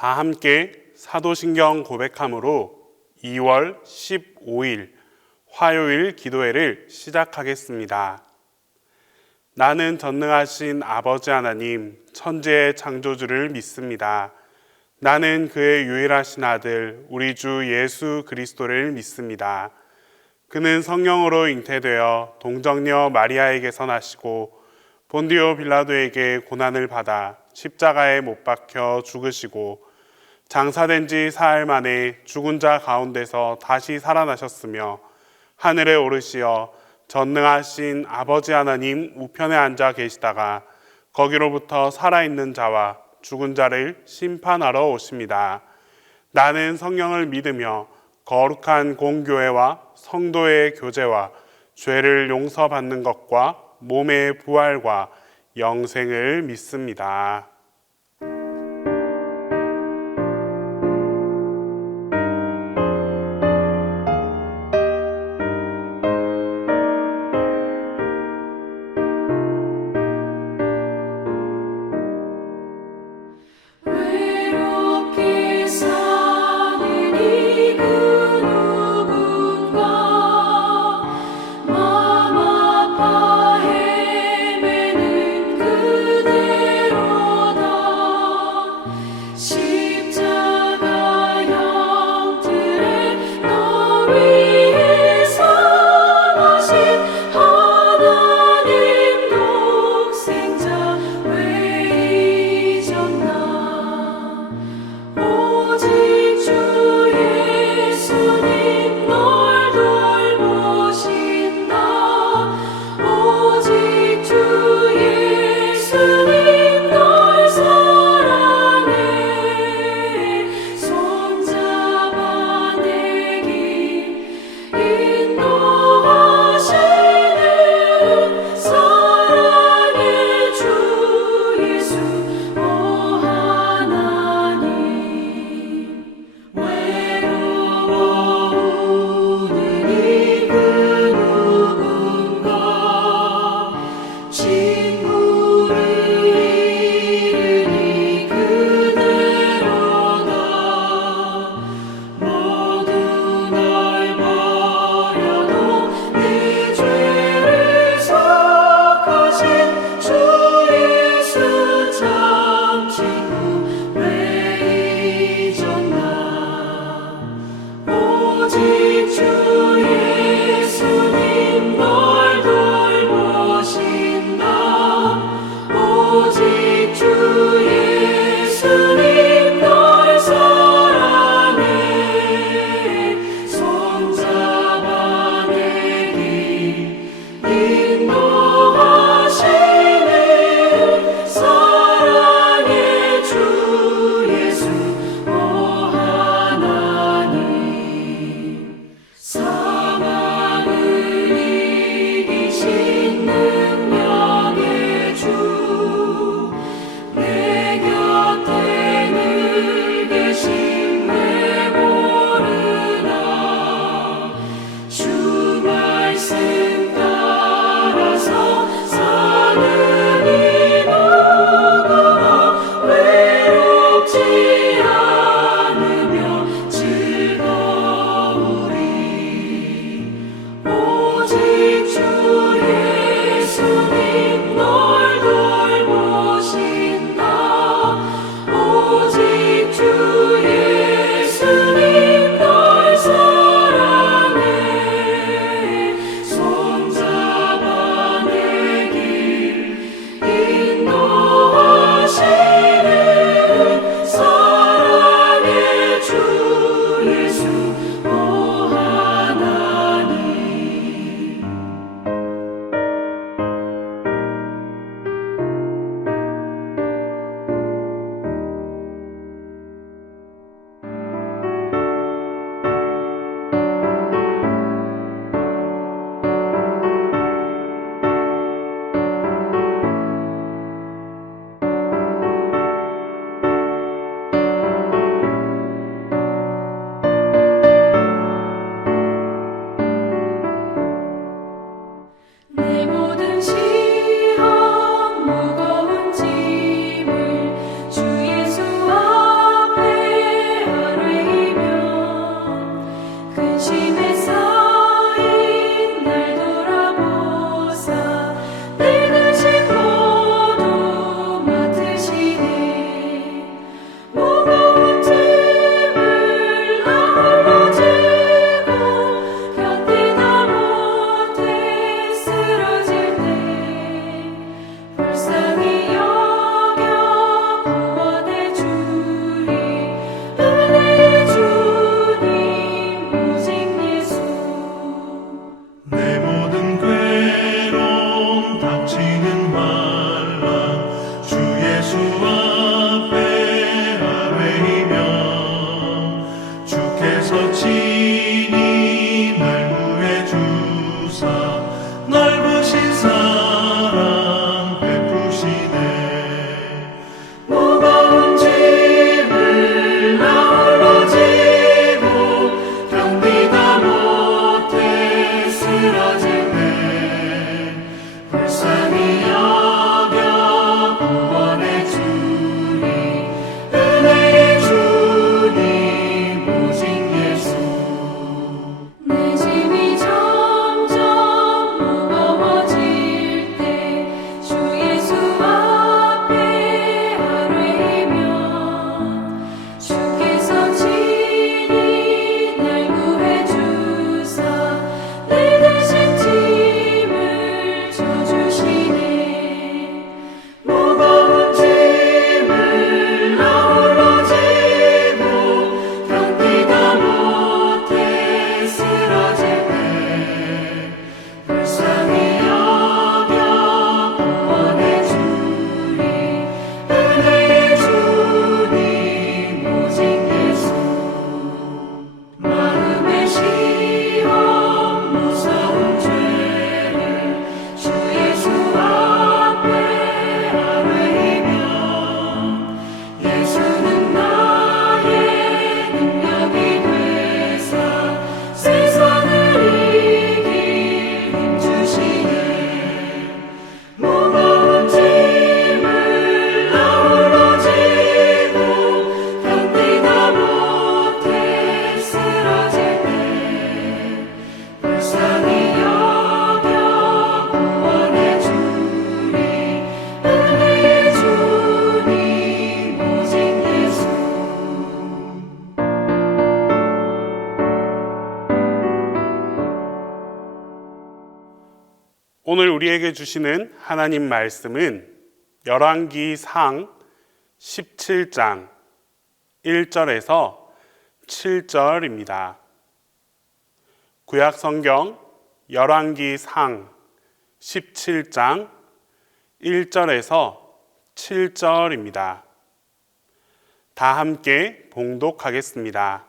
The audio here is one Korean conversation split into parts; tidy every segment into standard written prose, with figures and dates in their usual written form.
다 함께 사도신경 고백함으로 2월 15일 화요일 기도회를 시작하겠습니다. 나는 전능하신 아버지 하나님, 천지의 창조주를 믿습니다. 나는 그의 유일하신 아들, 우리 주 예수 그리스도를 믿습니다. 그는 성령으로 잉태되어 동정녀 마리아에게서 나시고 본디오 빌라도에게 고난을 받아 십자가에 못 박혀 죽으시고 장사된 지 사흘 만에 죽은 자 가운데서 다시 살아나셨으며 하늘에 오르시어 전능하신 아버지 하나님 우편에 앉아 계시다가 거기로부터 살아있는 자와 죽은 자를 심판하러 오십니다. 나는 성령을 믿으며 거룩한 공교회와 성도의 교제와 죄를 용서받는 것과 몸의 부활과 영생을 믿습니다. 맘 아파 헤매는 그대로 오늘 우리에게 주시는 하나님 말씀은 열왕기상 17장 1절에서 7절입니다. 구약성경 열왕기상 17장 1절에서 7절입니다. 다 함께 봉독하겠습니다.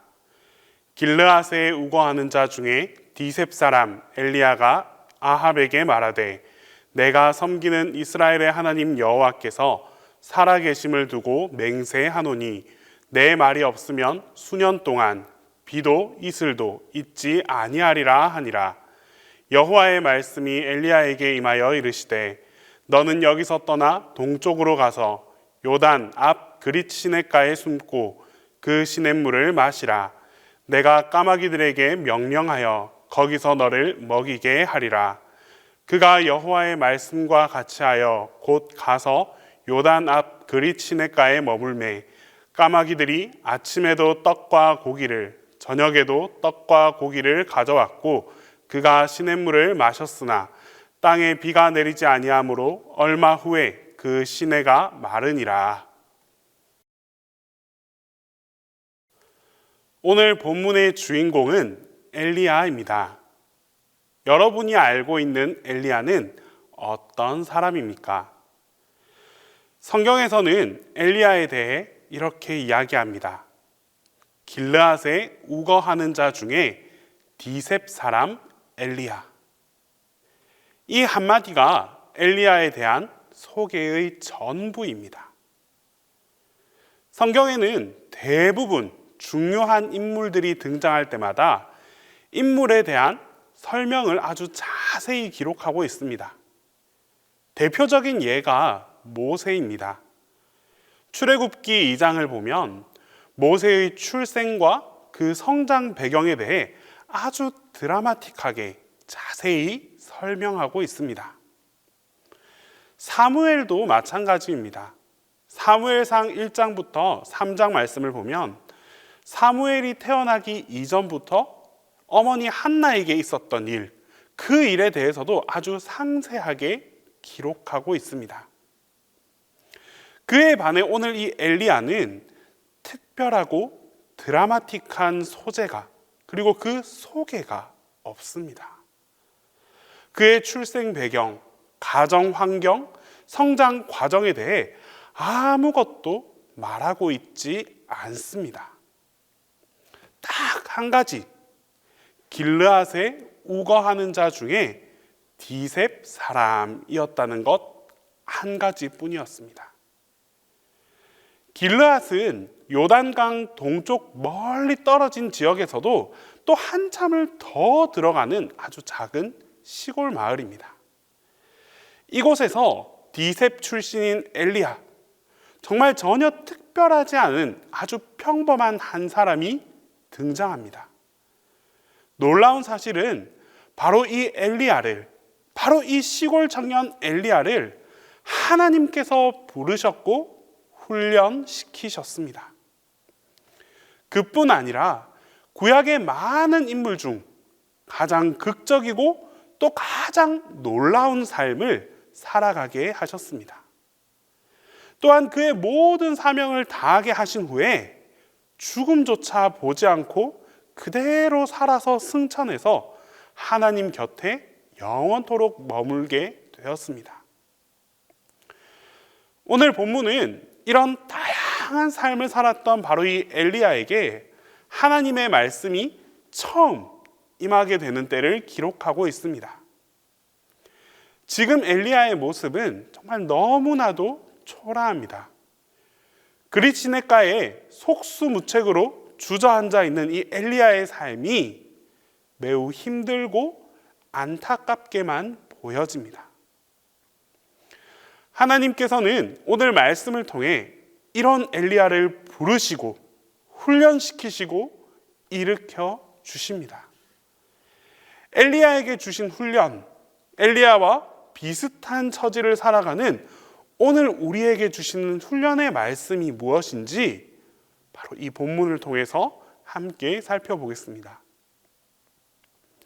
길르앗에 우거하는 자 중에 디셉 사람 엘리야가 아합에게 말하되 내가 섬기는 이스라엘의 하나님 여호와께서 살아계심을 두고 맹세하노니 내 말이 없으면 수년 동안 비도 이슬도 있지 아니하리라 하니라. 여호와의 말씀이 엘리야에게 임하여 이르시되 너는 여기서 떠나 동쪽으로 가서 요단 앞 그릿 시냇가에 숨고 그 시냇물을 마시라. 내가 까마귀들에게 명령하여 거기서 너를 먹이게 하리라. 그가 여호와의 말씀과 같이 하여 곧 가서 요단 앞 그릿 시냇가에 머물매 까마귀들이 아침에도 떡과 고기를 저녁에도 떡과 고기를 가져왔고 그가 시냇물을 마셨으나 땅에 비가 내리지 아니하므로 얼마 후에 그 시내가 마르니라. 오늘 본문의 주인공은 엘리야입니다. 여러분이 알고 있는 엘리야는 어떤 사람입니까? 성경에서는 엘리야에 대해 이렇게 이야기합니다. 길르앗에 우거하는 자 중에 디셉 사람 엘리야. 이 한마디가 엘리야에 대한 소개의 전부입니다. 성경에는 대부분 중요한 인물들이 등장할 때마다 인물에 대한 설명을 아주 자세히 기록하고 있습니다. 대표적인 예가 모세입니다. 출애굽기 2장을 보면 모세의 출생과 그 성장 배경에 대해 아주 드라마틱하게 자세히 설명하고 있습니다. 사무엘도 마찬가지입니다. 사무엘상 1장부터 3장 말씀을 보면 사무엘이 태어나기 이전부터 어머니 한나에게 있었던 일, 그 일에 대해서도 아주 상세하게 기록하고 있습니다. 그에 반해 오늘 이 엘리야는 특별하고 드라마틱한 소재가 그리고 그 소개가 없습니다. 그의 출생 배경, 가정 환경, 성장 과정에 대해 아무것도 말하고 있지 않습니다. 딱 한 가지, 길르앗에 우거하는 자 중에 디셉 사람이었다는 것 한 가지뿐이었습니다. 길르앗은 요단강 동쪽 멀리 떨어진 지역에서도 또 한참을 더 들어가는 아주 작은 시골 마을입니다. 이곳에서 디셉 출신인 엘리야, 정말 전혀 특별하지 않은 아주 평범한 한 사람이 등장합니다. 놀라운 사실은 바로 이 엘리야를, 바로 이 시골 청년 엘리야를 하나님께서 부르셨고 훈련시키셨습니다. 그뿐 아니라 구약의 많은 인물 중 가장 극적이고 또 가장 놀라운 삶을 살아가게 하셨습니다. 또한 그의 모든 사명을 다하게 하신 후에 죽음조차 보지 않고 그대로 살아서 승천해서 하나님 곁에 영원토록 머물게 되었습니다. 오늘 본문은 이런 다양한 삶을 살았던 바로 이 엘리야에게 하나님의 말씀이 처음 임하게 되는 때를 기록하고 있습니다. 지금 엘리야의 모습은 정말 너무나도 초라합니다. 그릿 시냇가에 속수무책으로 주저앉아 있는 이 엘리야의 삶이 매우 힘들고 안타깝게만 보여집니다. 하나님께서는 오늘 말씀을 통해 이런 엘리야를 부르시고 훈련시키시고 일으켜 주십니다. 엘리야에게 주신 훈련, 엘리야와 비슷한 처지를 살아가는 오늘 우리에게 주시는 훈련의 말씀이 무엇인지 바로 이 본문을 통해서 함께 살펴보겠습니다.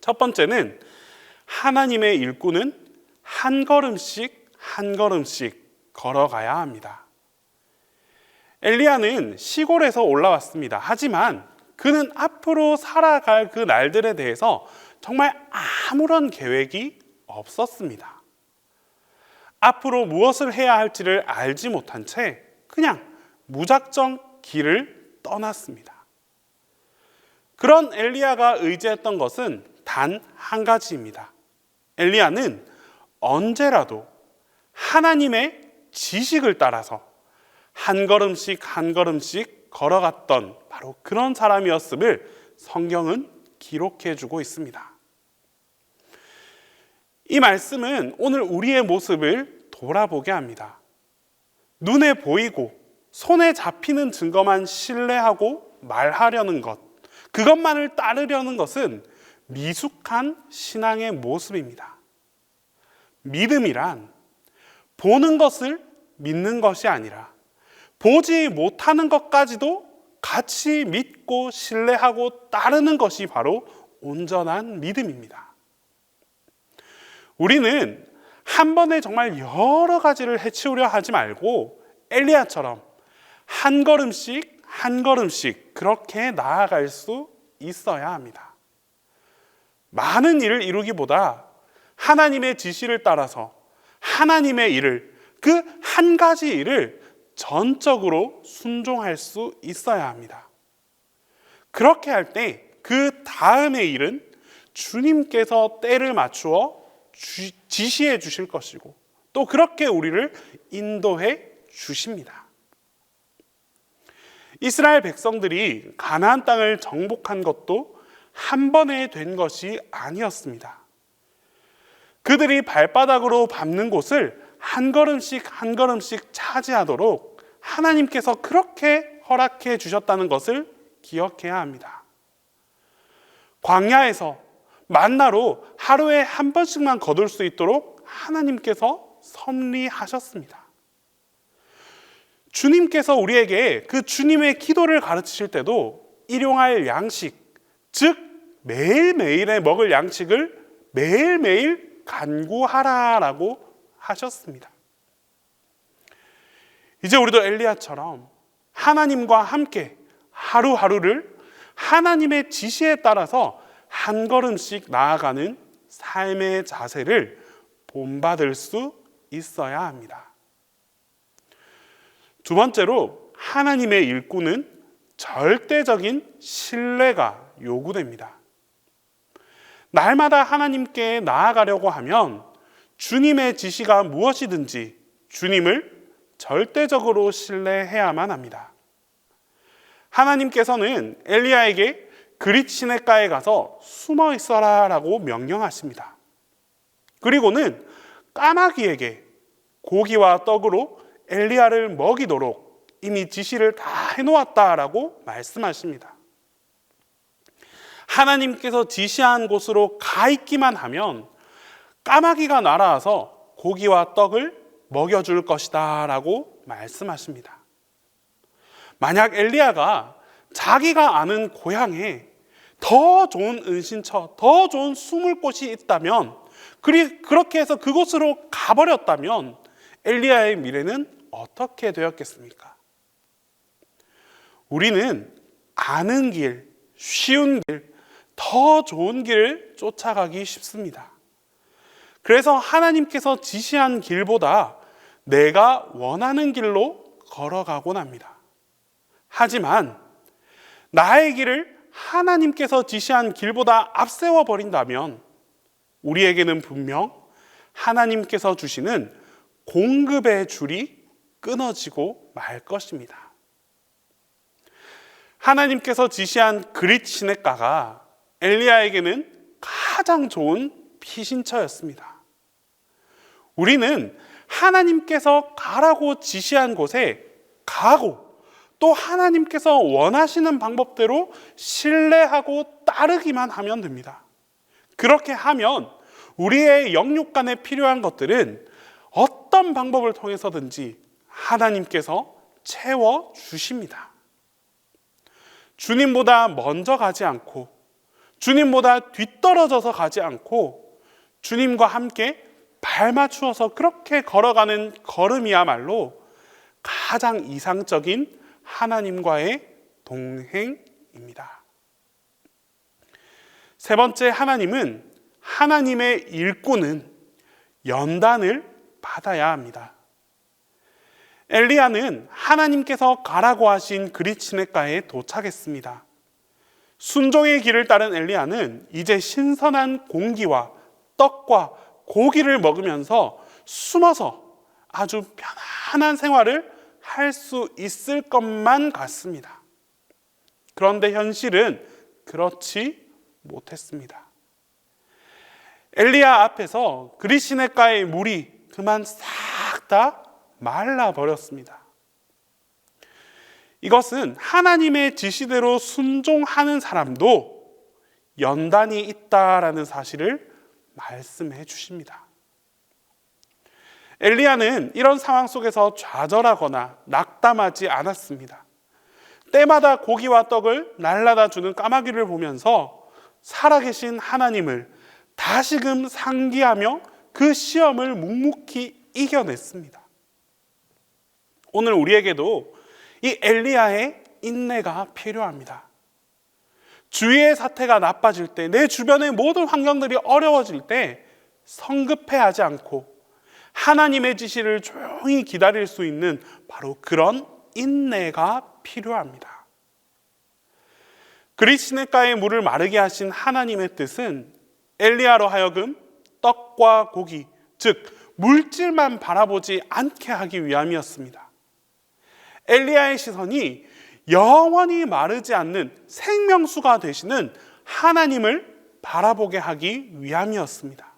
첫 번째는 하나님의 일꾼은 한 걸음씩 한 걸음씩 걸어가야 합니다. 엘리야는 시골에서 올라왔습니다. 하지만 그는 앞으로 살아갈 그 날들에 대해서 정말 아무런 계획이 없었습니다. 앞으로 무엇을 해야 할지를 알지 못한 채 그냥 무작정 길을 떠났습니다. 그런 엘리야가 의지했던 것은 단 한 가지입니다. 엘리야는 언제라도 하나님의 지식을 따라서 한 걸음씩 한 걸음씩 걸어갔던 바로 그런 사람이었음을 성경은 기록해 주고 있습니다. 이 말씀은 오늘 우리의 모습을 돌아보게 합니다. 눈에 보이고 손에 잡히는 증거만 신뢰하고 말하려는 것, 그것만을 따르려는 것은 미숙한 신앙의 모습입니다. 믿음이란 보는 것을 믿는 것이 아니라 보지 못하는 것까지도 같이 믿고 신뢰하고 따르는 것이 바로 온전한 믿음입니다. 우리는 한 번에 정말 여러 가지를 해치우려 하지 말고 엘리야처럼 한 걸음씩 한 걸음씩 그렇게 나아갈 수 있어야 합니다. 많은 일을 이루기보다 하나님의 지시를 따라서 하나님의 일을, 그 한 가지 일을 전적으로 순종할 수 있어야 합니다. 그렇게 할 때 그 다음의 일은 주님께서 때를 맞추어 지시해 주실 것이고 또 그렇게 우리를 인도해 주십니다. 이스라엘 백성들이 가나안 땅을 정복한 것도 한 번에 된 것이 아니었습니다. 그들이 발바닥으로 밟는 곳을 한 걸음씩 한 걸음씩 차지하도록 하나님께서 그렇게 허락해 주셨다는 것을 기억해야 합니다. 광야에서 만나로 하루에 한 번씩만 거둘 수 있도록 하나님께서 섭리하셨습니다. 주님께서 우리에게 그 주님의 기도를 가르치실 때도 일용할 양식, 즉 매일매일에 먹을 양식을 매일매일 간구하라라고 하셨습니다. 이제 우리도 엘리야처럼 하나님과 함께 하루하루를 하나님의 지시에 따라서 한 걸음씩 나아가는 삶의 자세를 본받을 수 있어야 합니다. 두 번째로 하나님의 일꾼은 절대적인 신뢰가 요구됩니다. 날마다 하나님께 나아가려고 하면 주님의 지시가 무엇이든지 주님을 절대적으로 신뢰해야만 합니다. 하나님께서는 엘리야에게 그릿 시냇가에 가서 숨어 있어라 라고 명령하십니다. 그리고는 까마귀에게 고기와 떡으로 엘리야를 먹이도록 이미 지시를 다 해놓았다라고 말씀하십니다. 하나님께서 지시한 곳으로 가 있기만 하면 까마귀가 날아와서 고기와 떡을 먹여줄 것이다 라고 말씀하십니다. 만약 엘리야가 자기가 아는 고향에 더 좋은 은신처, 더 좋은 숨을 곳이 있다면, 그렇게 해서 그곳으로 가버렸다면 엘리야의 미래는 어떻게 되었겠습니까? 우리는 아는 길, 쉬운 길, 더 좋은 길을 쫓아가기 쉽습니다. 그래서 하나님께서 지시한 길보다 내가 원하는 길로 걸어가곤 합니다. 하지만 나의 길을 하나님께서 지시한 길보다 앞세워 버린다면 우리에게는 분명 하나님께서 주시는 공급의 줄이 끊어지고 말 것입니다. 하나님께서 지시한 그릿 시냇가가 엘리야에게는 가장 좋은 피신처였습니다. 우리는 하나님께서 가라고 지시한 곳에 가고 또 하나님께서 원하시는 방법대로 신뢰하고 따르기만 하면 됩니다. 그렇게 하면 우리의 영육간에 필요한 것들은 어떤 방법을 통해서든지 하나님께서 채워주십니다. 주님보다 먼저 가지 않고 주님보다 뒤떨어져서 가지 않고 주님과 함께 발 맞추어서 그렇게 걸어가는 걸음이야말로 가장 이상적인 하나님과의 동행입니다. 세 번째, 하나님은 하나님의 일꾼은 연단을 받아야 합니다. 엘리야는 하나님께서 가라고 하신 그릿시냇가에 도착했습니다. 순종의 길을 따른 엘리야는 이제 신선한 공기와 떡과 고기를 먹으면서 숨어서 아주 편안한 생활을 할 수 있을 것만 같습니다. 그런데 현실은 그렇지 못했습니다. 엘리야 앞에서 그릿시냇가의 물이 그만 싹 다 말라버렸습니다. 이것은 하나님의 지시대로 순종하는 사람도 연단이 있다라는 사실을 말씀해 주십니다. 엘리야는 이런 상황 속에서 좌절하거나 낙담하지 않았습니다. 때마다 고기와 떡을 날라다 주는 까마귀를 보면서 살아계신 하나님을 다시금 상기하며 그 시험을 묵묵히 이겨냈습니다. 오늘 우리에게도 이 엘리야의 인내가 필요합니다. 주위의 사태가 나빠질 때, 내 주변의 모든 환경들이 어려워질 때 성급해하지 않고 하나님의 지시를 조용히 기다릴 수 있는 바로 그런 인내가 필요합니다. 그릿시냇가의 물을 마르게 하신 하나님의 뜻은 엘리야로 하여금 떡과 고기, 즉 물질만 바라보지 않게 하기 위함이었습니다. 엘리야의 시선이 영원히 마르지 않는 생명수가 되시는 하나님을 바라보게 하기 위함이었습니다.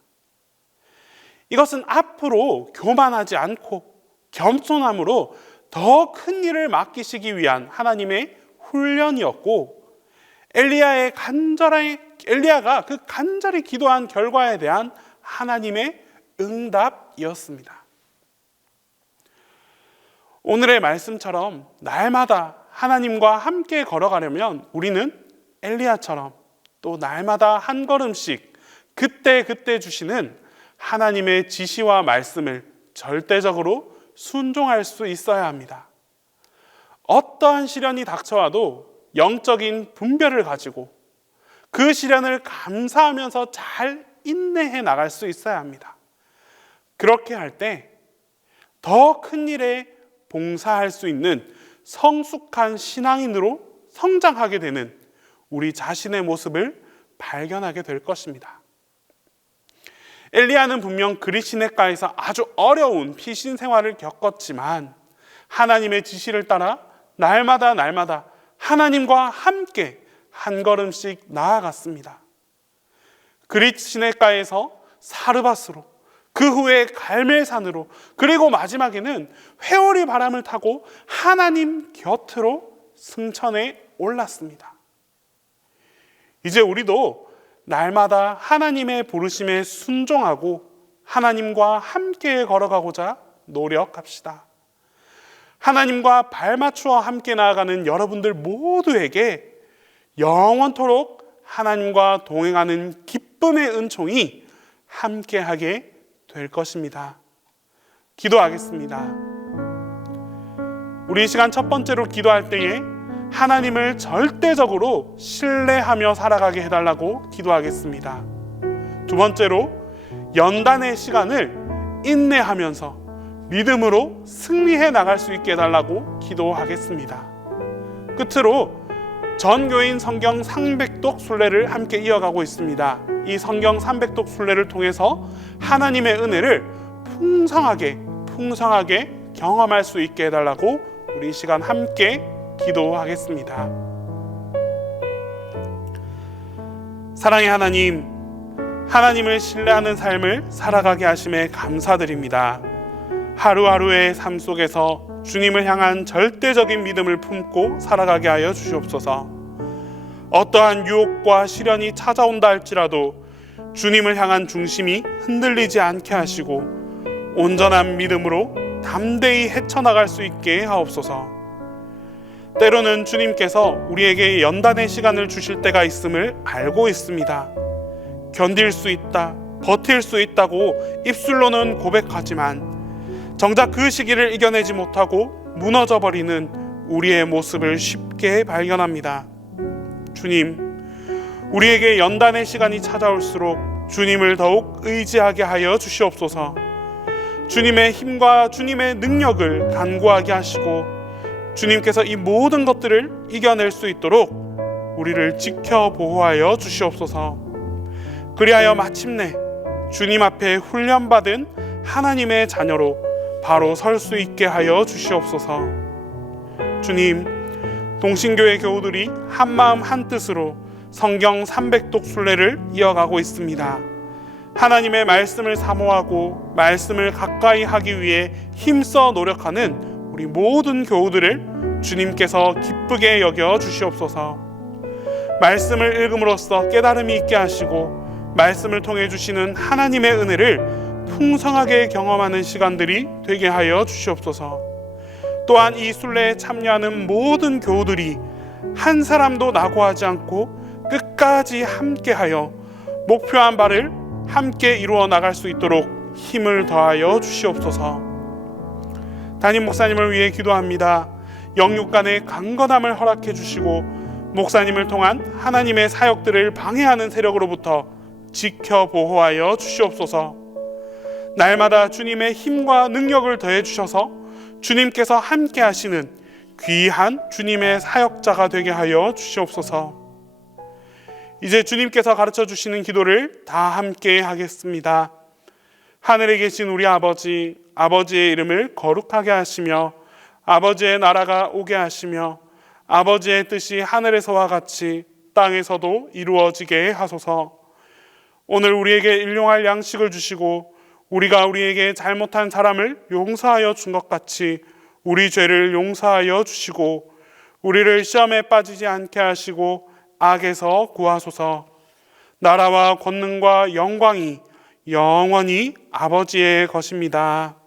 이것은 앞으로 교만하지 않고 겸손함으로 더 큰 일을 맡기시기 위한 하나님의 훈련이었고, 엘리야가 그 간절히 기도한 결과에 대한 하나님의 응답이었습니다. 오늘의 말씀처럼 날마다 하나님과 함께 걸어가려면 우리는 엘리야처럼 또 날마다 한 걸음씩 그때그때 주시는 하나님의 지시와 말씀을 절대적으로 순종할 수 있어야 합니다. 어떠한 시련이 닥쳐와도 영적인 분별을 가지고 그 시련을 감사하면서 잘 인내해 나갈 수 있어야 합니다. 그렇게 할 때 더 큰 일에 봉사할 수 있는 성숙한 신앙인으로 성장하게 되는 우리 자신의 모습을 발견하게 될 것입니다. 엘리야는 분명 그릿시냇가에서 아주 어려운 피신 생활을 겪었지만 하나님의 지시를 따라 날마다 하나님과 함께 한 걸음씩 나아갔습니다. 그릿시냇가에서 사르밧으로, 그 후에 갈멜산으로, 그리고 마지막에는 회오리 바람을 타고 하나님 곁으로 승천해 올랐습니다. 이제 우리도 날마다 하나님의 부르심에 순종하고 하나님과 함께 걸어가고자 노력합시다. 하나님과 발맞추어 함께 나아가는 여러분들 모두에게 영원토록 하나님과 동행하는 기쁨의 은총이 함께하게 될 것입니다. 기도하겠습니다. 우리 이 시간 첫 번째로 기도할 때에 하나님을 절대적으로 신뢰하며 살아가게 해달라고 기도하겠습니다. 두 번째로 연단의 시간을 인내하면서 믿음으로 승리해 나갈 수 있게 해달라고 기도하겠습니다. 끝으로 전교인 성경 300독 순례를 함께 이어가고 있습니다. 이 성경 300독 순례를 통해서 하나님의 은혜를 풍성하게 경험할 수 있게 해달라고 우리 이 시간 함께 기도하겠습니다. 사랑의 하나님, 하나님을 신뢰하는 삶을 살아가게 하심에 감사드립니다. 하루하루의 삶 속에서 주님을 향한 절대적인 믿음을 품고 살아가게 하여 주시옵소서. 어떠한 유혹과 시련이 찾아온다 할지라도 주님을 향한 중심이 흔들리지 않게 하시고 온전한 믿음으로 담대히 헤쳐나갈 수 있게 하옵소서. 때로는 주님께서 우리에게 연단의 시간을 주실 때가 있음을 알고 있습니다. 견딜 수 있다, 버틸 수 있다고 입술로는 고백하지만 정작 그 시기를 이겨내지 못하고 무너져 버리는 우리의 모습을 쉽게 발견합니다. 주님, 우리에게 연단의 시간이 찾아올수록 주님을 더욱 의지하게 하여 주시옵소서. 주님의 힘과 주님의 능력을 간구하게 하시고 주님께서 이 모든 것들을 이겨낼 수 있도록 우리를 지켜 보호하여 주시옵소서. 그리하여 마침내 주님 앞에 훈련받은 하나님의 자녀로 바로 설 수 있게 하여 주시옵소서. 주님, 동신교회 교우들이 한마음 한뜻으로 성경 300독 순례를 이어가고 있습니다. 하나님의 말씀을 사모하고 말씀을 가까이 하기 위해 힘써 노력하는 우리 모든 교우들을 주님께서 기쁘게 여겨 주시옵소서. 말씀을 읽음으로써 깨달음이 있게 하시고 말씀을 통해 주시는 하나님의 은혜를 풍성하게 경험하는 시간들이 되게 하여 주시옵소서. 또한 이 순례에 참여하는 모든 교우들이 한 사람도 낙오하지 않고 끝까지 함께하여 목표한 바를 함께 이루어 나갈 수 있도록 힘을 더하여 주시옵소서. 담임 목사님을 위해 기도합니다. 영육 간의 강건함을 허락해 주시고 목사님을 통한 하나님의 사역들을 방해하는 세력으로부터 지켜 보호하여 주시옵소서. 날마다 주님의 힘과 능력을 더해 주셔서 주님께서 함께 하시는 귀한 주님의 사역자가 되게 하여 주시옵소서. 이제 주님께서 가르쳐 주시는 기도를 다 함께 하겠습니다. 하늘에 계신 우리 아버지, 아버지의 이름을 거룩하게 하시며 아버지의 나라가 오게 하시며 아버지의 뜻이 하늘에서와 같이 땅에서도 이루어지게 하소서. 오늘 우리에게 일용할 양식을 주시고 우리가 우리에게 잘못한 사람을 용서하여 준 것 같이 우리 죄를 용서하여 주시고 우리를 시험에 빠지지 않게 하시고 악에서 구하소서. 나라와 권능과 영광이 영원히 아버지의 것입니다.